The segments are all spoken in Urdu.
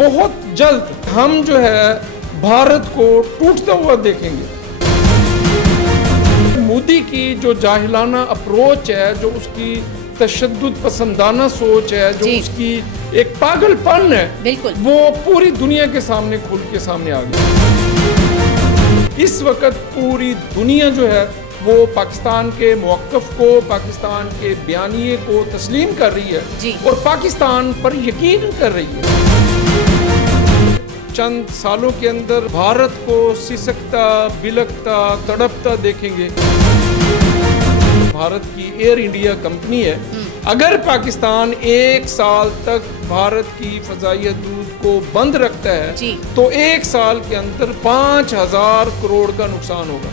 بہت جلد ہم جو ہے بھارت کو ٹوٹتا ہوا دیکھیں گے۔ مودی کی جو جاہلانہ اپروچ ہے، جو اس کی تشدد پسندانہ سوچ ہے، جو اس کی ایک پاگل پن ہے، وہ پوری دنیا کے سامنے کھل کے سامنے آ گئی۔ اس وقت پوری دنیا جو ہے وہ پاکستان کے موقف کو، پاکستان کے بیانیے کو تسلیم کر رہی ہے اور پاکستان پر یقین کر رہی ہے۔ چند سالوں کے اندر بھارت کو سسکتا، بلکتا، تڑپتا دیکھیں گے۔ بھارت کی ایئر انڈیا کمپنی ہے، اگر پاکستان 1 سال تک بھارت کی فضائی حدود کو بند رکھتا ہے تو 1 سال کے اندر 5000 کروڑ کا نقصان ہوگا۔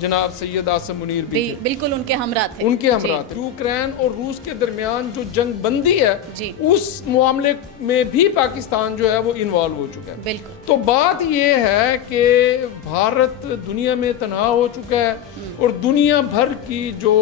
جناب سید آصم منیر بھی تھے، بالکل ان کے ہمراہ تھے، ان کے ہمراہ تھے۔ یوکرین اور روس کے درمیان جو جنگ بندی ہے اس معاملے میں بھی پاکستان جو ہے وہ انوالو ہو چکا ہے۔ بالکل۔ تو بات یہ ہے کہ بھارت دنیا میں تنہا ہو چکا ہے اور دنیا بھر کی جو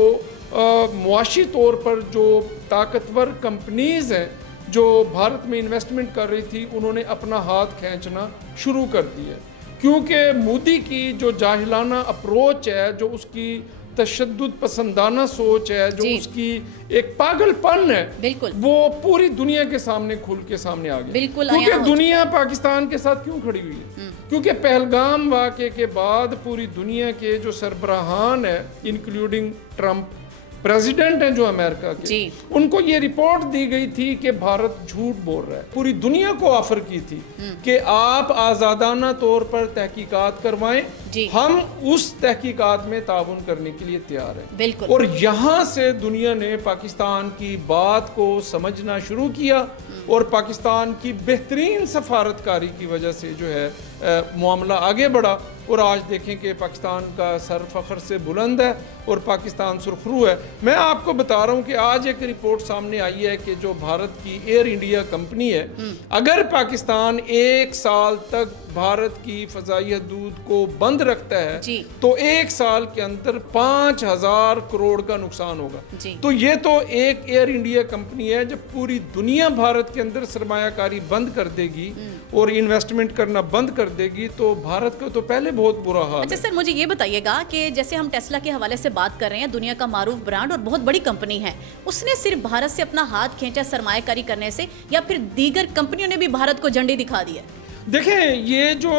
معاشی طور پر جو طاقتور کمپنیز ہیں جو بھارت میں انویسٹمنٹ کر رہی تھی، انہوں نے اپنا ہاتھ کھینچنا شروع کر دیا ہے، کیونکہ مودی کی جو جاہلانہ اپروچ ہے، جو اس کی تشدد پسندانہ سوچ ہے، جو اس کی ایک پاگل پن ہے، وہ پوری دنیا کے سامنے کھل کے سامنے آ گئی۔ کیونکہ دنیا پاکستان کے ساتھ کیوں کھڑی ہوئی ہے؟ کیونکہ پہلگام واقعے کے بعد پوری دنیا کے جو سربراہان ہیں انکلوڈنگ ٹرمپ پریزیڈنٹ ہیں جو امریکہ کے، ان کو یہ رپورٹ دی گئی تھی کہ بھارت جھوٹ بول رہا ہے۔ پوری دنیا کو آفر کی تھی کہ آپ آزادانہ طور پر تحقیقات کروائیں، ہم اس تحقیقات میں تعاون کرنے کے لیے تیار ہیں۔ اور یہاں سے دنیا نے پاکستان کی بات کو سمجھنا شروع کیا اور پاکستان کی بہترین سفارتکاری کی وجہ سے جو ہے معاملہ آگے بڑھا، اور آج دیکھیں کہ پاکستان کا سر فخر سے بلند ہے اور پاکستان سرخرو ہے۔ میں آپ کو بتا رہا ہوں کہ آج ایک رپورٹ سامنے آئی ہے کہ جو بھارت کی ایئر انڈیا کمپنی ہے، اگر پاکستان 1 سال تک بھارت کی فضائی حدود کو بند رکھتا ہے تو 1 سال کے اندر 5000 کروڑ کا نقصان ہوگا۔ تو یہ تو ایک ایئر انڈیا کمپنی ہے، جب پوری دنیا بھارت کے اندر سرمایہ کاری بند کر دے گی اور انویسٹمنٹ کرنا بند کر دے گی تو بھارت کا تو پہلے بہت برا حال ہے۔ اچھا سر، مجھے یہ بتائیے گا کہ جیسے ہم ٹیسلا کے حوالے سے بات کر رہے ہیں، دنیا کا معروف برانڈ اور بہت بڑی کمپنی ہے، اس نے صرف بھارت سے اپنا ہاتھ کھینچا سرمایہ کاری کرنے سے، یا پھر دیگر کمپنیوں نے بھی بھارت کو جھنڈی دکھا دی ہے؟ دیکھیں، یہ جو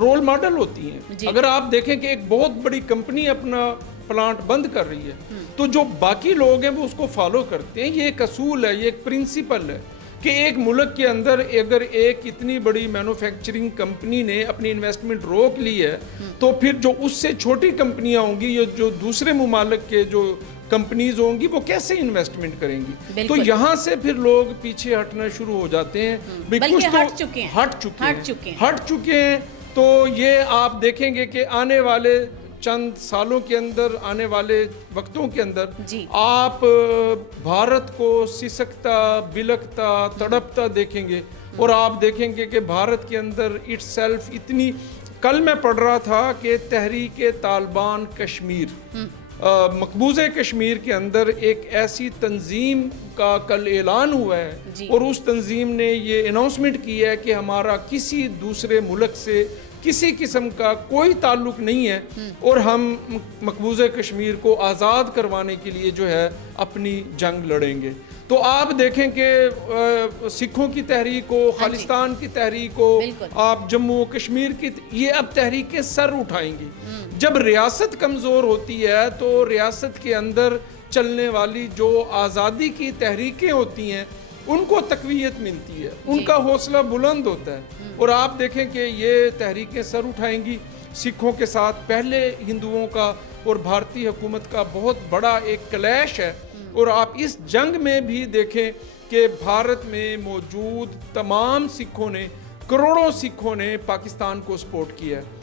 رول ماڈل ہوتی ہیں، اگر آپ دیکھیں کہ ایک بہت بڑی کمپنی اپنا پلانٹ بند کر رہی ہے تو جو باقی لوگ ہیں وہ اس کو فالو کرتے ہیں۔ یہ ایک اصول ہے، یہ ایک پرنسپل ہے کہ ایک ملک کے اندر اگر ایک اتنی بڑی مینوفیکچرنگ کمپنی نے اپنی انویسٹمنٹ روک لی ہے تو پھر جو اس سے چھوٹی کمپنیاں ہوں گی یا جو دوسرے ممالک کے جو کمپنیز ہوں گی وہ کیسے انویسٹمنٹ کریں گی؟ تو یہاں سے پھر لوگ پیچھے ہٹنا شروع ہو جاتے ہیں، بلکہ ہٹ چکے ہیں۔ تو یہ آپ دیکھیں گے کہ آنے والے چند سالوں کے اندر، آنے والے وقتوں کے اندر آپ بھارت کو سسکتا، بلکتا، تڑپتا دیکھیں گے، اور آپ دیکھیں گے کہ بھارت کے اندر اٹ سیلف اتنی، کل میں پڑھ رہا تھا کہ تحریک طالبان کشمیر، مقبوضہ کشمیر کے اندر ایک ایسی تنظیم کا کل اعلان ہوا ہے اور اس تنظیم نے یہ اناؤنسمنٹ کی ہے کہ ہمارا کسی دوسرے ملک سے کسی قسم کا کوئی تعلق نہیں ہے اور ہم مقبوضہ کشمیر کو آزاد کروانے کے لیے جو ہے اپنی جنگ لڑیں گے۔ تو آپ دیکھیں کہ سکھوں کی تحریک ہو، خالصتان کی تحریک ہو، آپ جموں کشمیر کی، یہ اب تحریکیں سر اٹھائیں گی۔ جب ریاست کمزور ہوتی ہے تو ریاست کے اندر چلنے والی جو آزادی کی تحریکیں ہوتی ہیں ان کو تقویت ملتی ہے، ان کا حوصلہ بلند ہوتا ہے، اور آپ دیکھیں کہ یہ تحریکیں سر اٹھائیں گی۔ سکھوں کے ساتھ پہلے ہندوؤں کا اور بھارتی حکومت کا بہت بڑا ایک کلیش ہے، اور آپ اس جنگ میں بھی دیکھیں کہ بھارت میں موجود تمام سکھوں نے، کروڑوں سکھوں نے پاکستان کو سپورٹ کیا ہے،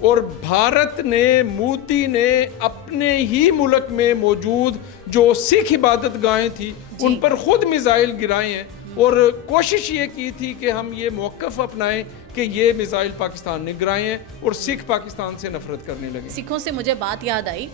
اور بھارت نے، مودی نے اپنے ہی ملک میں موجود جو سکھ عبادت گاہیں تھی ان پر خود میزائل گرائے ہیں، اور کوشش یہ کی تھی کہ ہم یہ موقف اپنائیں کہ یہ میزائل پاکستان نے گرائے ہیں اور سکھ پاکستان سے نفرت کرنے لگے۔ سکھوں سے مجھے بات یاد آئی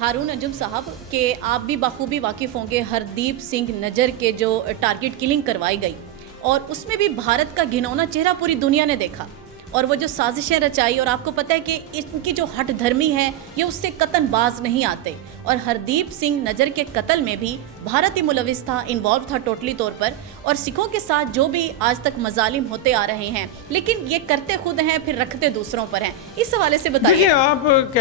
ہارون انجم صاحب کہ آپ بھی بخوبی واقف ہوں گے ہردیپ سنگھ نجر کے جو ٹارگٹ کلنگ کروائی گئی، اور اس میں بھی بھارت کا گھنونا چہرہ پوری دنیا نے دیکھا، اور وہ جو سازشیں رچائی، اور آپ کو پتہ ہے کہ ان کی جو ہٹ دھرمی ہے یہ اس سے قطعاً باز نہیں آتے، اور ہردیپ سنگھ نجر کے قتل میں بھی بھارت ہی ملوث تھا، انوالو تھا ٹوٹلی طور پر، اور سکھوں کے ساتھ جو بھی آج تک مظالم ہوتے آ رہے ہیں لیکن یہ کرتے خود ہیں پھر رکھتے دوسروں پر ہیں، اس حوالے سے بتائیے۔ دیکھیں، آپ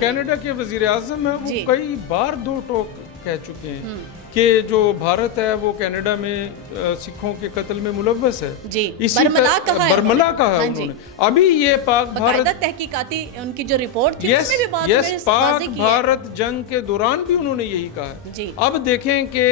کینیڈا کے وزیر اعظم ہیں، وہ کئی بار دو ٹوک کہہ چکے ہیں کہ جو بھارت ہے وہ کینیڈا میں سکھوں کے قتل میں ملوث ہے، برملا کہا ہے انہوں نے۔ ابھی یہ پاک بھارت تحقیقاتی ان کی جو رپورٹ تھی اس میں بھی بات ہے، پاک بھارت جنگ کے دوران بھی انہوں نے یہی کہا ہے۔ اب دیکھیں کہ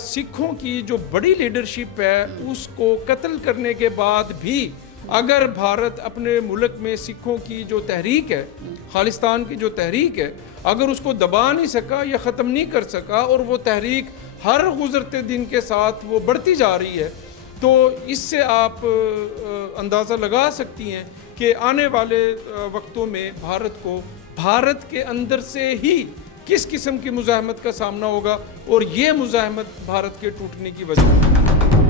سکھوں کی جو بڑی لیڈرشپ ہے اس کو قتل کرنے کے بعد بھی اگر بھارت اپنے ملک میں سکھوں کی جو تحریک ہے، خالصتان کی جو تحریک ہے، اگر اس کو دبا نہیں سکا یا ختم نہیں کر سکا، اور وہ تحریک ہر گزرتے دن کے ساتھ وہ بڑھتی جا رہی ہے، تو اس سے آپ اندازہ لگا سکتی ہیں کہ آنے والے وقتوں میں بھارت کو بھارت کے اندر سے ہی کس قسم کی مزاحمت کا سامنا ہوگا، اور یہ مزاحمت بھارت کے ٹوٹنے کی وجہ ہے۔